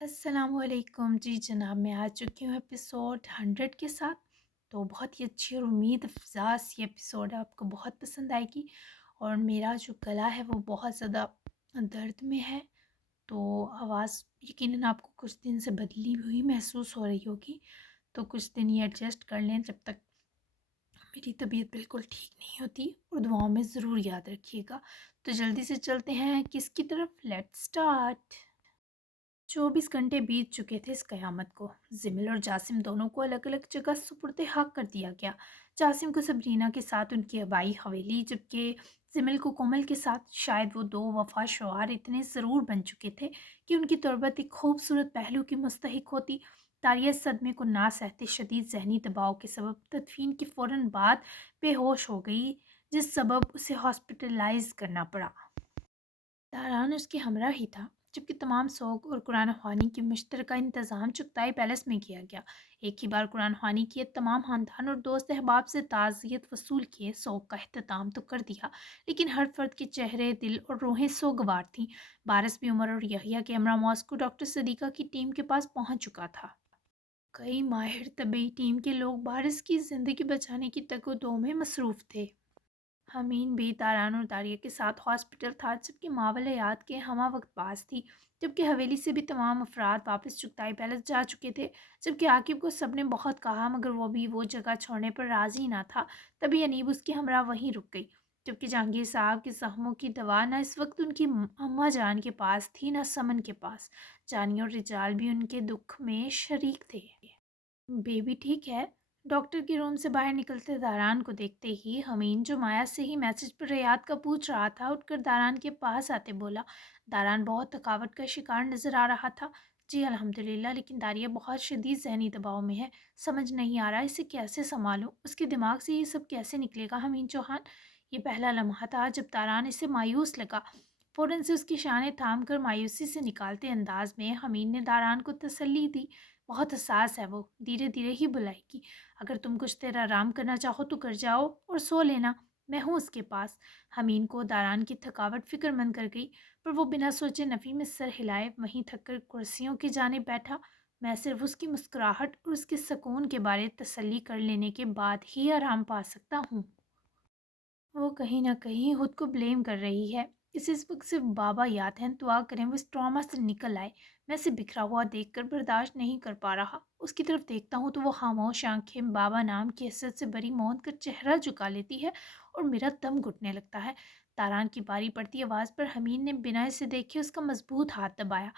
السلام علیکم جی جناب، میں آ چکی ہوں ایپیسوڈ 100 کے ساتھ۔ تو بہت ہی اچھی اور امید افزا سی ایپیسوڈ ہے، آپ کو بہت پسند آئے گی۔ اور میرا جو گلا ہے وہ بہت زیادہ درد میں ہے، تو آواز یقیناً آپ کو کچھ دن سے بدلی ہوئی محسوس ہو رہی ہوگی، تو کچھ دن یہ ایڈجسٹ کر لیں جب تک میری طبیعت بالکل ٹھیک نہیں ہوتی، اور دعاؤں میں ضرور یاد رکھیے گا۔ تو جلدی سے چلتے ہیں کس کی طرف، لیٹ سٹارٹ۔ 24 گھنٹے بیت چکے تھے اس قیامت کو۔ زمل اور جاسم دونوں کو الگ الگ جگہ سپرد حق کر دیا گیا۔ جاسم کو سبرینا کے ساتھ ان کی آبائی حویلی، جبکہ زمل کو کومل کے ساتھ۔ شاید وہ دو وفا شعار اتنے ضرور بن چکے تھے کہ ان کی تربت ایک خوبصورت پہلو کی مستحق ہوتی۔ طاریہ اس صدمے کو نہ سہتے شدید ذہنی دباؤ کے سبب تدفین کے فوراً بعد بے ہوش ہو گئی، جس سبب اسے ہاسپٹلائز کرنا پڑا۔ داران اس کے ہمراہ ہی تھا، جبکہ تمام سوگ اور قرآن خوانی کی مشترکہ انتظام چغتائی پیلس میں کیا گیا۔ ایک ہی بار قرآن خوانی کیے، تمام خاندان اور دوست احباب سے تعزیت وصول کیے، سوگ کا اختتام تو کر دیا، لیکن ہر فرد کے چہرے، دل اور روحیں سوگوار تھیں۔ بارس بھی عمر اور یحییٰ کے ہمراہ ماسکو ڈاکٹر صدیقہ کی ٹیم کے پاس پہنچ چکا تھا۔ کئی ماہر طبی ٹیم کے لوگ بارس کی زندگی بچانے کی تگ و دو میں مصروف تھے۔ حمین بھی تاران اور داریہ کے ساتھ ہاسپٹل تھا، جبکہ ماول حیات کے ہمہ وقت پاس تھی۔ جبکہ حویلی سے بھی تمام افراد واپس چغتائی پیلس جا چکے تھے۔ جبکہ عاقب کو سب نے بہت کہا، مگر وہ بھی وہ جگہ چھوڑنے پر راضی نہ تھا۔ تبھی انیب اس کے ہمراہ وہیں رک گئی، جبکہ جہانگیر صاحب کے زخموں کی دوا نہ اس وقت ان کی اماں جان کے پاس تھی، نہ سمن کے پاس۔ جانی اور رجال بھی ان کے دکھ میں شریک تھے۔ بیبی ٹھیک ہے؟ ڈاکٹر کے روم سے باہر نکلتے داران کو دیکھتے ہی حمین، جو مایا سے ہی میسج پر ریات کا پوچھ رہا تھا، اٹھ کر داران کے پاس آتے بولا۔ داران بہت تھکاوٹ کا شکار نظر آ رہا تھا۔ جی الحمدللہ، لیکن داریہ بہت شدید ذہنی دباؤ میں ہے، سمجھ نہیں آ رہا اسے کیسے سنبھالوں، اس کے دماغ سے یہ سب کیسے نکلے گا۔ حمین چوہان، یہ پہلا لمحہ تھا جب داران اسے مایوس لگا۔ فوراً سے اس کی شانیں تھام کر مایوسی سے نکالتے انداز میں حمین نے داران کو تسلی دی۔ بہت حساس ہے وہ، دھیرے دھیرے ہی بلائے گی۔ اگر تم کچھ دیر آرام کرنا چاہو تو کر جاؤ اور سو لینا، میں ہوں اس کے پاس۔ حمین کو داران کی تھکاوٹ فکر مند کر گئی، پر وہ بنا سوچے نفی میں سر ہلائے وہیں تھک کر کرسیوں کی جانب بیٹھا۔ میں صرف اس کی مسکراہٹ اور اس کے سکون کے بارے تسلی کر لینے کے بعد ہی آرام پا سکتا ہوں۔ وہ کہیں نہ کہیں خود کو بلیم کر رہی ہے۔ اسے اس وقت صرف بابا یاد ہیں، دعا کریں وہ اس ٹراما سے نکل آئے۔ میں اسے بکھرا ہوا دیکھ کر برداشت نہیں کر پا رہا۔ اس کی طرف دیکھتا ہوں تو وہ خاموش آنکھیں بابا نام کی حسرت سے بری موند کر چہرہ جھکا لیتی ہے، اور میرا دم گھٹنے لگتا ہے۔ تاران کی باری پڑتی آواز پر حمین نے بنا اسے دیکھے اس کا مضبوط ہاتھ دبایا۔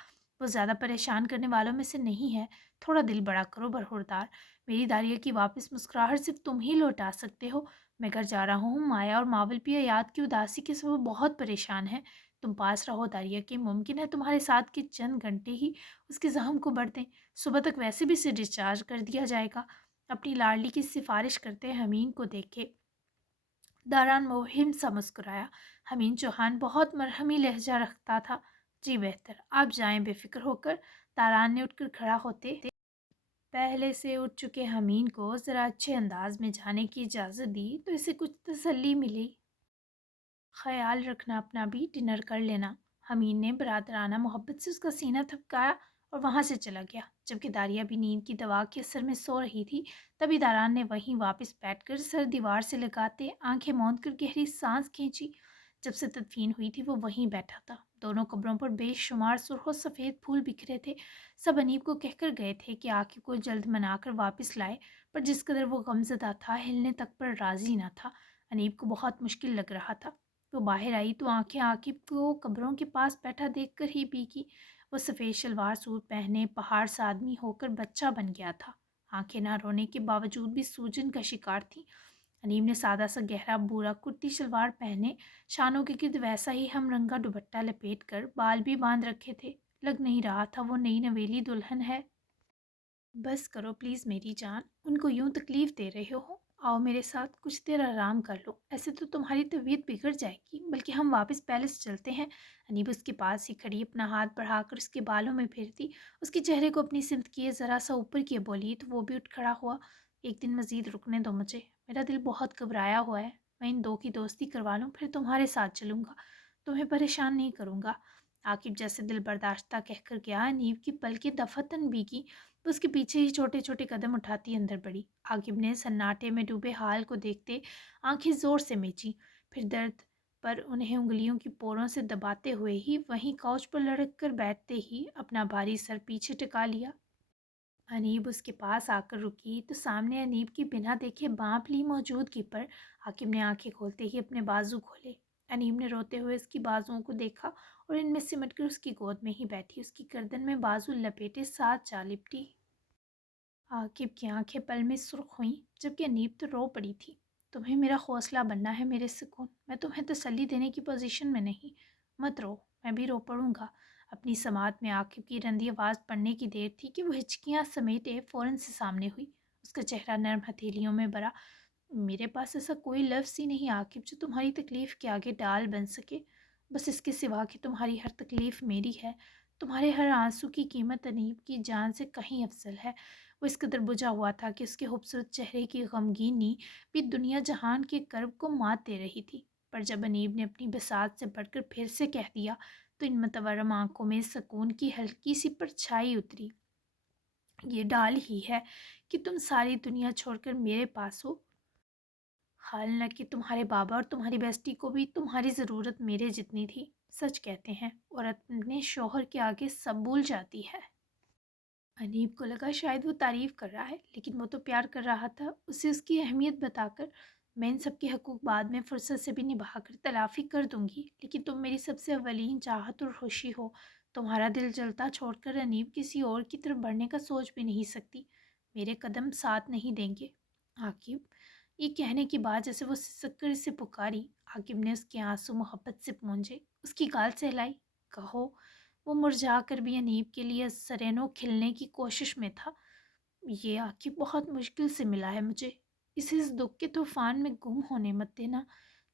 وہ زیادہ پریشان کرنے والوں میں سے نہیں ہے، تھوڑا دل بڑا کرو برخوردار۔ میری داریہ کی واپس مسکراہٹ صرف تم ہی لوٹا سکتے ہو۔ میں گھر جا رہا ہوں، مایا اور ماول بھی حیات کی اداسی کے سبب بہت پریشان ہیں۔ تم پاس رہو داریہ کے، ممکن ہے تمہارے ساتھ کے چند گھنٹے ہی اس کے زخم کو بڑھ دیں۔ صبح تک ویسے بھی اسے ڈسچارج کر دیا جائے گا۔ اپنی لاڈلی کی سفارش کرتے حمین کو دیکھے داران مبہم سا مسکرایا۔ حمین چوہان بہت مرحمی لہجہ رکھتا تھا۔ جی بہتر، آپ جائیں بے فکر ہو کر۔ داران نے اٹھ کر کھڑا ہوتے پہلے سے اٹھ چکے حمین کو ذرا اچھے انداز میں جانے کی اجازت دی تو اسے کچھ تسلی ملی۔ خیال رکھنا اپنا بھی، ڈنر کر لینا۔ حمین نے برادرانہ محبت سے اس کا سینہ تھپکایا اور وہاں سے چلا گیا۔ جبکہ داریہ بھی نیند کی دوا کے اثر میں سو رہی تھی، تبھی داران نے وہیں واپس بیٹھ کر سر دیوار سے لگاتے آنکھیں موند کر گہری سانس کھینچی۔ جب سے تدفین ہوئی تھی وہ وہیں بیٹھا تھا۔ دونوں قبروں پر بے شمار سرخ و سفید پھول بکھرے تھے۔ سب انیب کو کہہ کر گئے تھے کہ عاقب کو جلد منا کر واپس لائے، پر جس قدر وہ غمزدہ تھا ہلنے تک پر راضی نہ تھا۔ انیب کو بہت مشکل لگ رہا تھا۔ وہ باہر آئی تو آنکھیں عاقب کو قبروں کے پاس بیٹھا دیکھ کر ہی بھیگی۔ وہ سفید شلوار سوٹ پہنے پہاڑ سا آدمی ہو کر بچہ بن گیا تھا۔ آنکھیں نہ رونے کے باوجود بھی سوجن کا شکار تھیں۔ انیب نے سادہ سا گہرا بھورا کرتی شلوار پہنے، شانوں کے گرد ویسا ہی ہم رنگا دوپٹہ لپیٹ کر، بال بھی باندھ رکھے تھے۔ لگ نہیں رہا تھا وہ نئی نویلی دلہن ہے۔ بس کرو پلیز میری جان، ان کو یوں تکلیف دے رہے ہو۔ آؤ میرے ساتھ، کچھ دیر آرام کر لو، ایسے تو تمہاری طبیعت بگڑ جائے گی، بلکہ ہم واپس پیلس چلتے ہیں۔ انیب اس کے پاس ہی کھڑی اپنا ہاتھ بڑھا کر اس کے بالوں میں پھیرتی، اس کے چہرے کو اپنی سمت کیے ذرا سا اوپر کیے بولی تو وہ بھی اٹھ کھڑا ہوا۔ ایک دن مزید رکنے دو مجھے، میرا دل بہت گھبرایا ہوا ہے۔ میں ان دو کی دوستی کروا لوں، پھر تمہارے ساتھ چلوں گا، تمہیں پریشان نہیں کروں گا۔ عاقب جیسے دل برداشتہ کہہ کر گیا، انیب کی پلکیں دفتن بھی کی، وہ اس کے پیچھے ہی چھوٹے چھوٹے قدم اٹھاتی اندر بڑھی۔ عاقب نے سناٹے میں ڈوبے حال کو دیکھتے آنکھیں زور سے میچی، پھر درد پر انہیں انگلیوں کی پوروں سے دباتے ہوئے ہی وہیں کاؤچ پر لڑک کر بیٹھتے ہی اپنا بھاری سر پیچھے ٹکا لیا۔ انیب اس کے پاس آ کر رکی تو سامنے انیب کی بنا دیکھے بانپ لی موجودگی پر عاقب نے آنکھیں کھولتے ہی اپنے بازو کھولے۔ انیب نے روتے ہوئے اس کی بازوؤں کو دیکھا اور ان میں سمٹ کر اس کی گود میں ہی بیٹھی اس کی گردن میں بازو لپیٹے ساتھ جا لپٹی۔ عاقب کی آنکھیں پل میں سرخ ہوئیں جبکہ انیب تو رو پڑی تھی۔ تمہیں میرا حوصلہ بننا ہے میرے سکون، میں تمہیں تسلی دینے کی پوزیشن میں نہیں، مت رو، میں بھی رو پڑوں گا۔ اپنی سماعت میں عاقب کی رندی آواز پڑنے کی دیر تھی کہ وہ ہچکیاں سمیٹے فوراً سے سامنے ہوئی۔ اس کا چہرہ نرم ہتھیلیوں میں بھرا۔ میرے پاس ایسا کوئی لفظ ہی نہیں عاقب جو تمہاری تکلیف کے آگے ڈال بن سکے، بس اس کے سوا کہ تمہاری ہر تکلیف میری ہے، تمہارے ہر آنسو کی قیمت انیب کی جان سے کہیں افضل ہے۔ وہ اس قدر بجھا ہوا تھا کہ اس کے خوبصورت چہرے کی غمگینی بھی دنیا جہان کے کرب کو مات دے رہی تھی، پر جب انیب نے اپنی بساط سے بڑھ کر پھر سے کہہ دیا تو ان متورم آنکھوں میں سکون کی ہلکی سی پرچھائی اتری۔ یہ ڈال ہی ہے کہ تم ساری دنیا چھوڑ کر میرے پاس ہو، حال نہ کہ تمہارے بابا اور تمہاری بیسٹی کو بھی تمہاری ضرورت میرے جتنی تھی۔ سچ کہتے ہیں عورت اپنے شوہر کے آگے سب بھول جاتی ہے۔ انیب کو لگا شاید وہ تعریف کر رہا ہے، لیکن وہ تو پیار کر رہا تھا، اسے اس کی اہمیت بتا کر۔ میں ان سب کے حقوق بعد میں فرصت سے بھی نبھا کر تلافی کر دوں گی، لیکن تم میری سب سے اولین چاہت اور خوشی ہو۔ تمہارا دل جلتا چھوڑ کر انیب کسی اور کی طرف بڑھنے کا سوچ بھی نہیں سکتی، میرے قدم ساتھ نہیں دیں گے۔ عاقب، یہ کہنے کی بات جیسے وہ سسک کر اسے پکاری۔ عاقب نے اس کے آنسو محبت سے پونجے، اس کی گال سہلائی۔ کہو، وہ مرجھا کر بھی انیب کے لیے سرینوں کھلنے کی کوشش میں تھا۔ یہ عاقب بہت مشکل سے ملا ہے مجھے، اسے اس دکھ کے طوفان میں گم ہونے مت دینا۔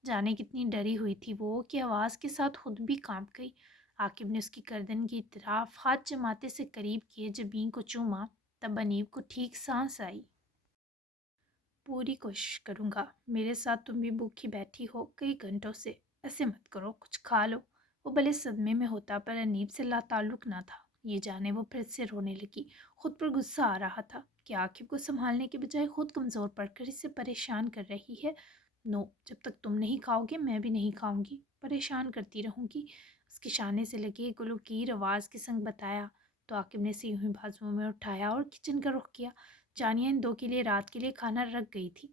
جانے کتنی ڈری ہوئی تھی وہ کہ آواز کے ساتھ خود بھی کانپ گئی۔ عاقب نے اس کی گردن کی طرف ہاتھ جماتے سے قریب کیے، جبیں کو چوما، تب انیب کو ٹھیک سانس آئی۔ پوری کوشش کروں گا، میرے ساتھ تم بھی بھوکی بیٹھی ہو کئی گھنٹوں سے، ایسے مت کرو، کچھ کھا لو۔ وہ بھلے صدمے میں ہوتا پر انیب سے لا تعلق نہ تھا۔ یہ جانے وہ پھر سے رونے لگی، خود پر غصہ آ رہا تھا کہ عاقب کو سنبھالنے کے بجائے خود کمزور پڑ کر اسے پریشان کر رہی ہے۔ نو، جب تک تم نہیں کھاؤ گے میں بھی نہیں کھاؤں گی، پریشان کرتی رہوں گی، اس کے شانے سے لگے گلو کی آواز کے سنگ بتایا تو عاقب نے سی ہوئی بازوؤں میں اٹھایا اور کچن کا رخ کیا۔ جانیہ ان دو کے لیے رات کے لیے کھانا رکھ گئی تھی۔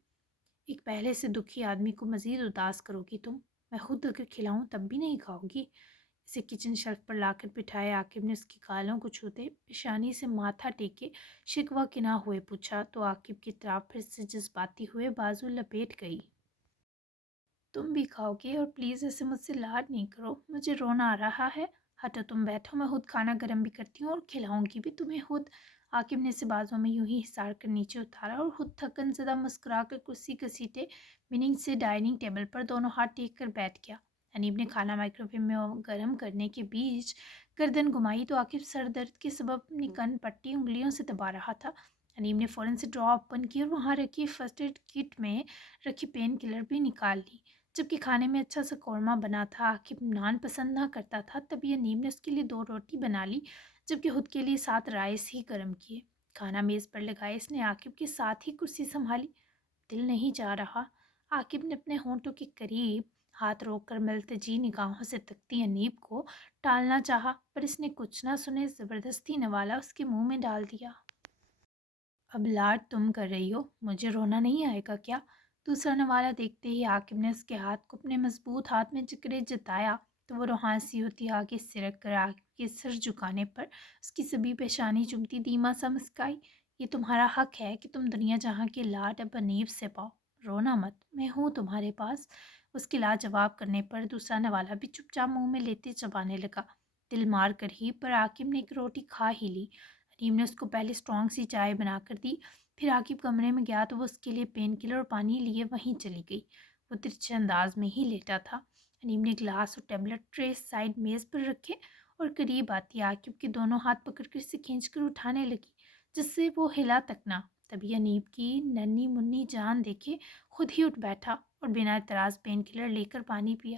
ایک پہلے سے دکھی آدمی کو مزید اداس کرو گی تم، میں خود اگر کھلاؤں تب بھی نہیں کھاؤ گی۔ اسے کچن شیلف پر لا کر بٹھائے عاقب نے اس کی گالوں کو چھوتے پیشانی سے ماتھا ٹیکے شکوہ کنا ہوئے پوچھا تو عاقب کی طرف پھر سے جذباتی ہوئے بازو لپیٹ گئی۔ تم بھی کھاؤ گے اور پلیز ایسے مجھ سے لاڈ نہیں کرو، مجھے رونا آ رہا ہے، ہٹو تم بیٹھو، میں خود کھانا گرم بھی کرتی ہوں اور کھلاؤں گی بھی تمہیں خود۔ عاقب نے اسے بازوں میں یوں ہی حصار کر نیچے اتارا اور خود تھکن زدہ مسکرا کر کرسی گھسیٹے مننگ سے ڈائننگ ٹیبل پر دونوں ہاتھ ٹیک کر بیٹھ گیا۔ انیب نے کھانا مائکرو ویو میں گرم کرنے کے بیچ گردن گھمائی تو عاقب سر درد کے سبب اپنی کن پٹی انگلیوں سے دبا رہا تھا۔ انیب نے فوراً سے ڈرا اوپن کی اور وہاں رکھی فرسٹ ایڈ کٹ میں رکھی پین کلر بھی نکال لی۔ جبکہ کھانے میں اچھا سا قورمہ بنا تھا، عاقب نان پسند نہ کرتا تھا، تبھی انیب نے اس کے لیے 2 روٹی بنا لی، جبکہ خود کے لیے 7 رائس ہی گرم کیے۔ کھانا میز پر لگائے اس نے عاقب کے ساتھ ہی کرسی سنبھالی۔ دل نہیں جا رہا۔ عاقب نے اپنے ہونٹوں کے قریب ہاتھ روک کر ملتجی نگاہوں سے تکتی انیب کو ٹالنا چاہا، پر اس نے کچھ نہ سنے زبردستی نوالا اس کے منہ میں ڈال دیا۔ اب لاڈ تم کر رہی ہو، مجھے رونا نہیں آئے گا کیا؟ دوسرا نوالا دیکھتے ہی عاقب نے اس کے ہاتھ کو اپنے مضبوط ہاتھ میں جکڑے جتایا تو وہ روحانسی ہوتی آگے سرک کر عاقب کے سر جھکانے پر اس کی سبھی پیشانی چومتی دھیما سا مسکائی۔ یہ تمہارا حق ہے کہ تم دنیا جہاں کے لاڈ اب انیب سے پاؤ، رونا مت، میں ہوں تمہارے پاس۔ اس کے لاجواب کرنے پر دوسرا نوالا بھی چپ چاپ منہ میں لیتے چبانے لگا، دل مار کر ہی، پر عاقب نے ایک روٹی کھا ہی لی۔ انیب نے اس کو پہلے اسٹرانگ سی چائے بنا کر دی، پھر عاقب کمرے میں گیا تو وہ اس کے لیے پین کلر اور پانی لیے وہیں چلی گئی۔ وہ ترچھے انداز میں ہی لیٹا تھا۔ انیب نے گلاس اور ٹیبلٹ ٹرے سائڈ میز پر رکھے اور قریب آتی عاقب کے دونوں ہاتھ پکڑ کر اسے کھینچ کر اٹھانے لگی، جس سے وہ ہلا تک نہ۔ تبھی انیب کی ننھی منی جان دیکھے خود ہی اٹھ بیٹھا اور بنا اعتراض پین کلر لے کر پانی پیا۔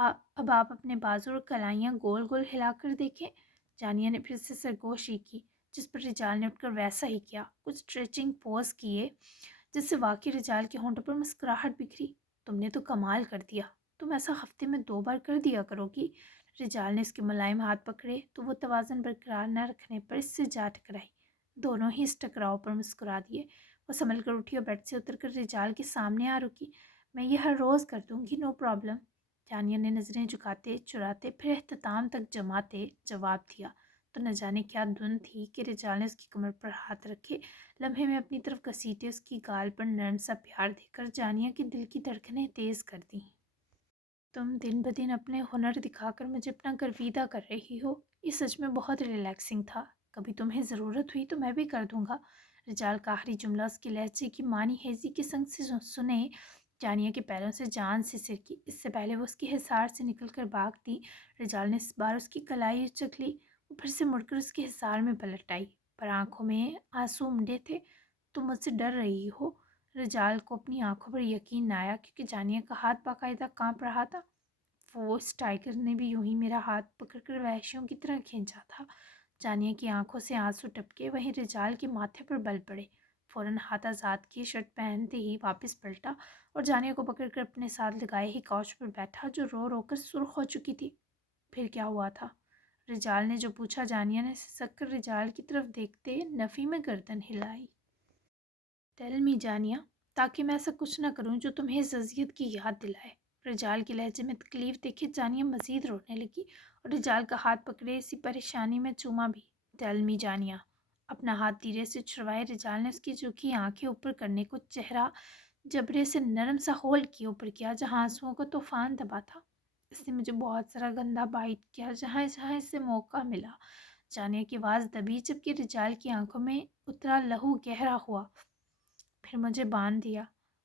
اب آپ اپنے بازو اور کلائیاں گول گول ہلا کر دیکھیں۔ جانیہ نے پھر سے سرگوشی کی، جس پر رجال نے اٹھ کر ویسا ہی کیا، کچھ اسٹریچنگ پوز کیے جس سے واقعی رجال کے ہونٹوں پر مسکراہٹ بکھری۔ تم نے تو کمال کر دیا، تم ایسا ہفتے میں 2 بار کر دیا کرو گی۔ رجال نے اس کے ملائم ہاتھ پکڑے تو وہ توازن برقرار نہ رکھنے پر اس سے جا ٹکرائی۔ دونوں ہی اس ٹکراؤ پر مسکرا دیے۔ وہ سنبھل کر اٹھی اور بیڈ سے اتر کر رجال کے سامنے آ رکی۔ میں یہ ہر روز کر دوں گی، نو پرابلم۔ جانیہ نے نظریں جھکاتے چراتے پھر اختتام تک جماتے جواب دیا۔ تو نہ جانے کیا دھن تھی کہ رجال نے اس کی کمر پر ہاتھ رکھے، لمحے میں اپنی طرف گھسیٹے اس کی گال پر نرم سا پیار دے کر جانیہ کے دل کی دھڑکنیں تیز کر دیں۔ تم دن بدن اپنے ہنر دکھا کر مجھے اپنا گرویدہ کر رہی ہو، یہ سچ میں بہت ریلیکسنگ تھا۔ کبھی تمہیں ضرورت ہوئی تو میں بھی کر دوں گا۔ رجال کا آخری جملہ اس کے لہجے کی معنی ہیزی کے سنگ سے سنے جانیہ کے پیروں سے جان سے سرکی۔ اس سے پہلے وہ اس کے حصار سے نکل کر بھاگتی، رجال نے اس بار اس کی کلائی اچک لی۔ وہ پھر سے مڑ کر اس کے حصار میں پلٹ آئی، پر آنکھوں میں آنسو امڈے تھے۔ تم مجھ سے ڈر رہی ہو؟ رجال کو اپنی آنکھوں پر یقین نہ آیا، کیونکہ جانیہ کا ہاتھ باقاعدہ کانپ رہا تھا۔ وہ اس ٹائیگر نے بھی یوں ہی میرا ہاتھ پکڑ کر وحشیوں کی طرح کھینچا تھا۔ جانیہ کی آنکھوں سے آنسو ٹپکے، وہیں رجال کے ماتھے پر بل پڑے۔ فوراً ہاتھ آزاد کیے، شرٹ پہنتے ہی واپس پلٹا اور جانیہ کو پکڑ کر اپنے ساتھ لگائے ہی couch پر بیٹھا، جو رو رو کر سرخ ہو چکی تھی۔ پھر کیا ہوا تھا؟ رجال نے جو پوچھا، جانیہ نے سسک کر رجال کی طرف دیکھتے نفی میں گردن ہلائی۔ ٹیل می جانیہ، تاکہ میں ایسا کچھ نہ کروں جو تمہیں اس اذیت کی یاد دلائے۔ رجال کے لہجے میں تکلیف دیکھے جانیہ مزید رونے لگی اور رجال کا ہاتھ پکڑے اسی پریشانی میں چوما بھی۔ ٹیل می جانیہ۔ اپنا ہاتھ دھیرے سے چھڑوائے رجال نے اس کی جھکی آنکھیں اوپر کرنے کو چہرہ جبرے سے نرم سا ہول کیے اوپر کیا، جہاں آنسوؤں کا طوفان دبا تھا۔ اس نے مجھے بہت سارا گندا بائٹ کیا جہاں جہاں اسے موقع ملا۔ جانیہ کی آواز دبی جبکہ رجال کی آنکھوں میں اترا لہو گہرا ہوا۔ پھر مجھے باندھ دیا۔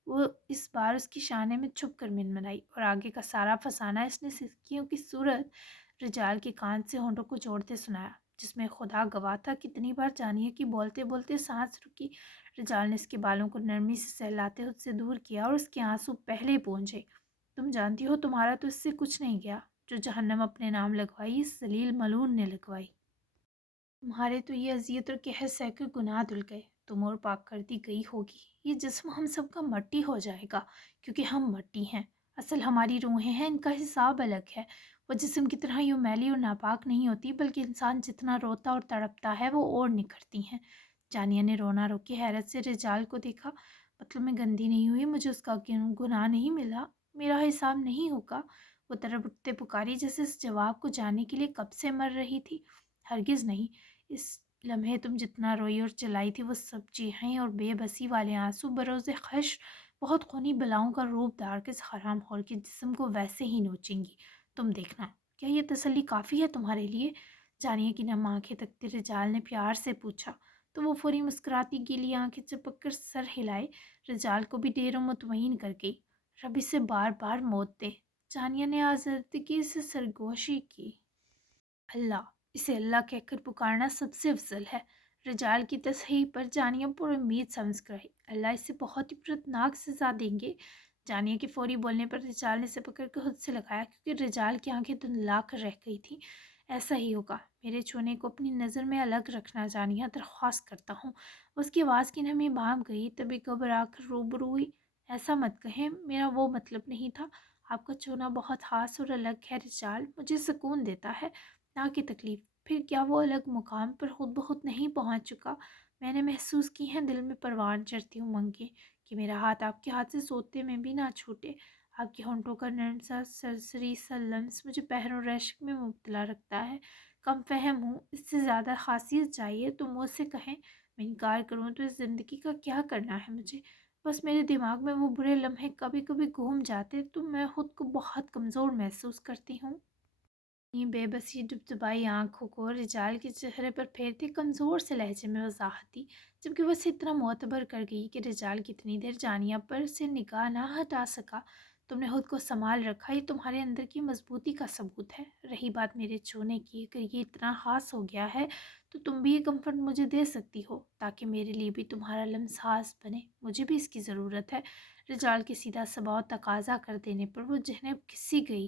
وہ اس بار اس کی شانے میں چھپ کر منمنائی اور آگے کا سارا فسانہ اس نے سسکیوں کی صورت رجال کے کان سے ہونٹوں کو جوڑتے سنایا، جس میں خدا گواہ تھا کتنی بار جانیہ کی بولتے بولتے سانس رکی۔ رجال نے اس کے بالوں کو نرمی سے سہلاتے خود سے دور کیا اور اس کے آنسو پہلے پہنچے۔ تم جانتی ہو تمہارا تو اس سے کچھ نہیں گیا، جو جہنم اپنے نام لگوائی اس ذلیل ملعون نے لگوائی۔ تمہارے تو یہ اذیت اور قہر سہ کر گناہ دھل گئے، تم اور پاک کر دی گئی ہوگی۔ یہ جسم ہم سب کا مٹی ہو جائے گا، کیونکہ ہم مٹی ہیں۔ اصل ہماری روحیں ہیں، ان کا حساب الگ ہے۔ وہ جسم کی طرح یوں میلی اور ناپاک نہیں ہوتی، بلکہ انسان جتنا روتا اور تڑپتا ہے وہ اور نکھرتی ہیں۔ جانیہ نے رونا روک کے حیرت سے رجال کو دیکھا۔ مطلب میں گندی نہیں ہوئی، مجھے اس کا گناہ نہیں ملا، میرا حساب نہیں ہوگا؟ وہ تڑپ اٹھتے پکاری، جیسے اس جواب کو جاننے کے لیے کب سے مر رہی تھی۔ ہرگز نہیں۔ اس لمحے تم جتنا روئی اور چلائی تھی وہ سب چیخیں اور بے بسی والے آنسو بروز خش بہت خونی بلاؤں کا روپ دھار کے اس حرام خور کے جسم کو ویسے ہی نوچیں گی۔ تم دیکھنا۔ کیا یہ تسلی کافی ہے تمہارے لیے؟ جانیہ کی نم آنکھیں تکتے رجال نے پیار سے پوچھا، تو وہ فوری مسکراتی گیلی آنکھیں چپک کر سر ہلائے، رجال کو بھی دیر و مطمئن کر گئی۔ رب اسے بار بار موت دے۔ جانیہ نے آزردگی سے سرگوشی کی۔ اللہ، اسے اللہ کہہ کر پکارنا سب سے افضل ہے۔ رجال کی تصحیح پر جانیہ پر امید سے مسکرائی۔ اللہ اسے بہت عبرتناک سزا دیں گے۔ جانیہ کے فوری بولنے پر رجال نے اسے پکڑ کر خود سے لگایا، کیونکہ رجال کی آنکھیں دھندلا کر رہ گئی تھیں۔ ایسا ہی ہوگا، میرے چھونے کو اپنی نظر میں الگ رکھنا جانیہ، درخواست کرتا ہوں۔ اس کی آواز کی نمی بھانپ گئی، تبھی گھبرا کر روبرو ہوئی۔ ایسا مت کہیں، میرا وہ مطلب نہیں تھا۔ آپ کا چھونا بہت خاص اور الگ ہے رجال، مجھے سکون دیتا ہے، نہ کہ تکلیف۔ پھر کیا وہ الگ مقام پر خود بخود نہیں پہنچ چکا؟ میں نے محسوس کی ہیں دل میں پروان چڑھتی امنگیں، کہ میرا ہاتھ آپ کے ہاتھ سے سوتے میں بھی نہ چھوٹے۔ آپ کے ہونٹوں کا نرم سا سرسری سا لمس مجھے پہر و رشک میں مبتلا رکھتا ہے۔ کم فہم ہوں، اس سے زیادہ خاصیت چاہیے تو مجھ سے کہیں، میں انکار کروں تو اس زندگی کا کیا کرنا ہے مجھے؟ بس میرے دماغ میں وہ برے لمحے کبھی کبھی گھوم جاتے تو میں خود کو بہت کمزور محسوس کرتی ہوں۔ اپنی بے بسی ڈبڈبائی آنکھوں کو رجال کے چہرے پر پھیرتے کمزور سے لہجے میں وضاحت دی، جبکہ وہ اسے اتنا معتبر کر گئی کہ رجال کتنی دیر جانیہ پر سے نگاہ نہ ہٹا سکا۔ تم نے خود کو سنبھال رکھا، یہ تمہارے اندر کی مضبوطی کا ثبوت ہے۔ رہی بات میرے چھونے کی، اگر یہ اتنا خاص ہو گیا ہے تو تم بھی یہ کمفرٹ مجھے دے سکتی ہو، تاکہ میرے لیے بھی تمہارا لمس خاص بنے۔ مجھے بھی اس کی ضرورت ہے۔ رجال کے سیدھا سباؤ تقاضا کر دینے پر وہ جہنم کسی گئی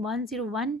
101